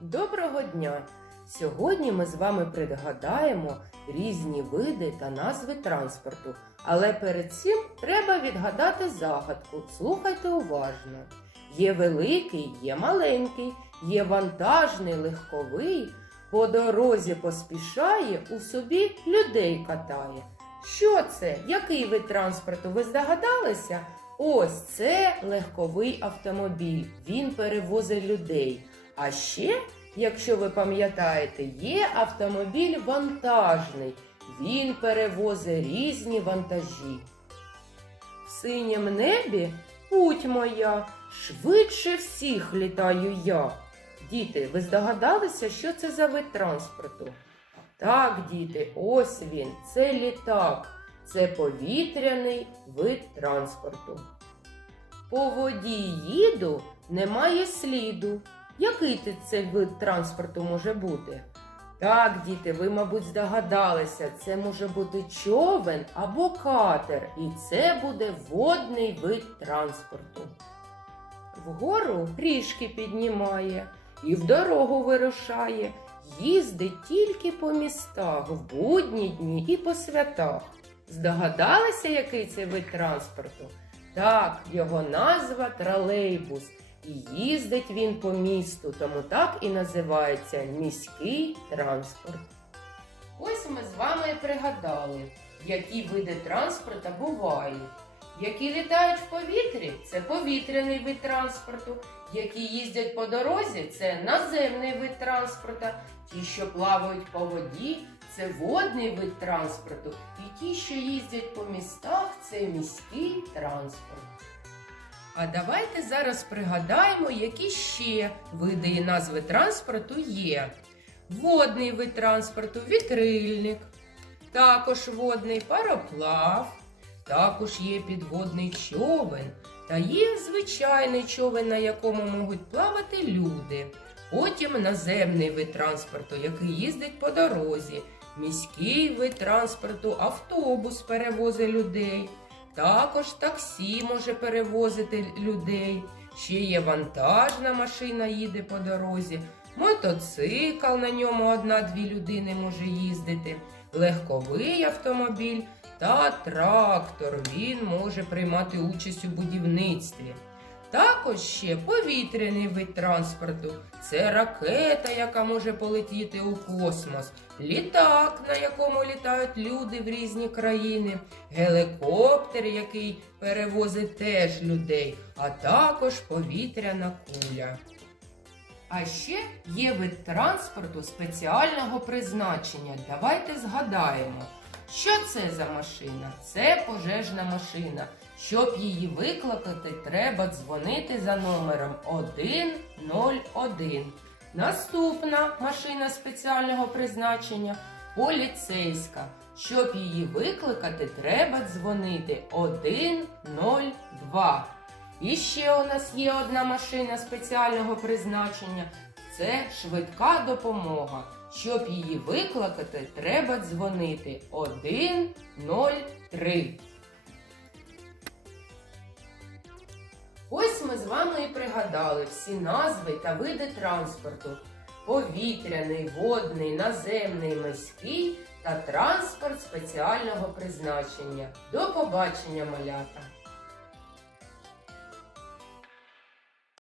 Доброго дня! Сьогодні ми з вами пригадаємо різні види та назви транспорту. Але перед цим треба відгадати загадку. Слухайте уважно. Є великий, є маленький, є вантажний, легковий, по дорозі поспішає, у собі людей катає. Що це? Який вид транспорту? Ви здогадалися? Ось це легковий автомобіль. Він перевозить людей. А ще, якщо ви пам'ятаєте, є автомобіль вантажний. Він перевозить різні вантажі. В синім небі путь моя, швидше всіх літаю я. Діти, ви здогадалися, що це за вид транспорту? Так, діти, ось він, це літак. Це повітряний вид транспорту. По воді їду, немає сліду. Який цей вид транспорту може бути? Так, діти, ви, мабуть, здогадалися, це може бути човен або катер, і це буде водний вид транспорту. Вгору ріжки піднімає і в дорогу вирушає, їздить тільки по містах, в будні дні і по святах. Здогадалися, який це вид транспорту? Так, його назва тролейбус. І їздить він по місту, тому так і називається міський транспорт. Ось ми з вами пригадали, які види транспорту бувають. Які літають в повітрі це повітряний вид транспорту. Які їздять по дорозі це наземний вид транспорту. Ті, що плавають по воді, це водний вид транспорту. І ті, що їздять по містах, це міський транспорт. А давайте зараз пригадаємо, які ще види і назви транспорту є. Водний вид транспорту вітрильник, також водний пароплав, також є підводний човен та є звичайний човен, на якому можуть плавати люди. Потім наземний вид транспорту, який їздить по дорозі, міський вид транспорту, автобус перевозить людей. Також таксі може перевозити людей. Ще є вантажна машина, їде по дорозі, мотоцикл, на ньому одна-дві людини може їздити, легковий автомобіль та трактор. Він може приймати участь у будівництві. Також ще повітряний вид транспорту. Це ракета, яка може полетіти у космос, літак, на якому літають люди в різні країни, гелікоптер, який перевозить теж людей, а також повітряна куля. А ще є вид транспорту спеціального призначення. Давайте згадаємо, що це за машина? Це пожежна машина. Щоб її викликати, треба дзвонити за номером 101. Наступна машина спеціального призначення поліцейська. Щоб її викликати, треба дзвонити 102. І ще у нас є одна машина спеціального призначення. Це швидка допомога. Щоб її викликати, треба дзвонити 103. Ось ми з вами і пригадали всі назви та види транспорту: повітряний, водний, наземний, морський та транспорт спеціального призначення. До побачення, малята!